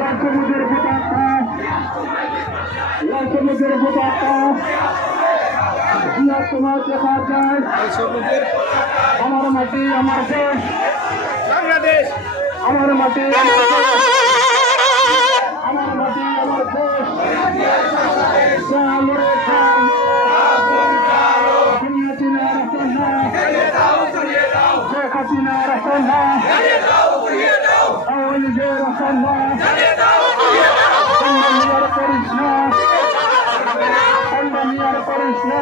রাষ্ট্রপতির পতাকা তোমার দেখা যায় আমার মাটি আমার দেশ বাংলাদেশ আমার মাটি আমার দেশ আমার মাটি আমার দেশ চালো রে চালো দুনিয়া চিনা রাখো না শেখ হাসিনা রাখো না আওয়ামী লীগের রাখো না করিস না করিস না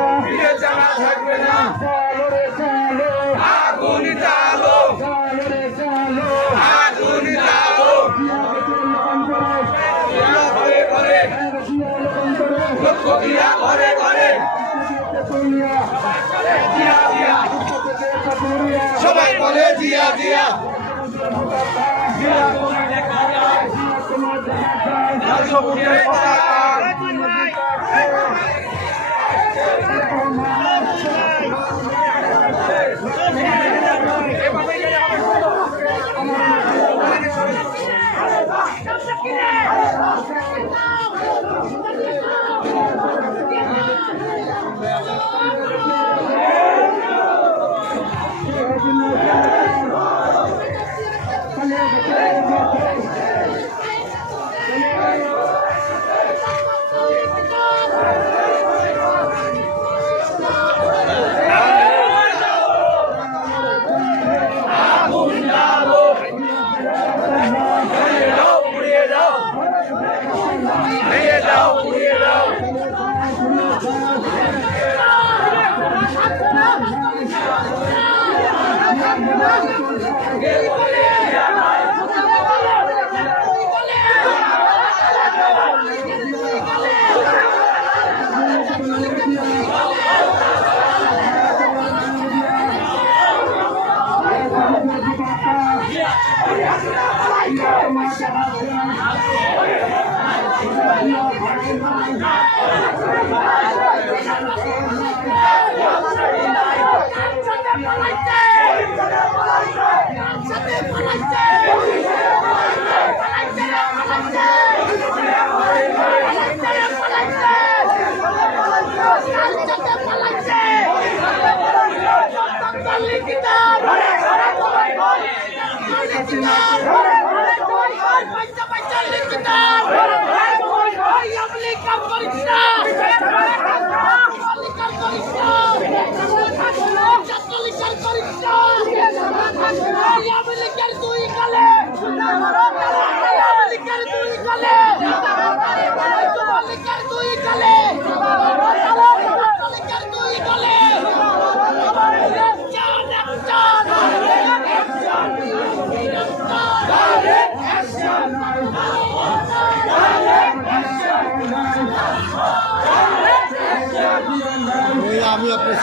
থাকবে না চালো রে চালো আগুন চালো চালো রে চালো আগুন চালো ঘরে ঘরে লক্ষ দিয়া ঘরে ঘরে জিয়া জিয়া সবাই বলে জিয়া জিয়া রাষ্ট্রপতির পতাকা আমি আপনার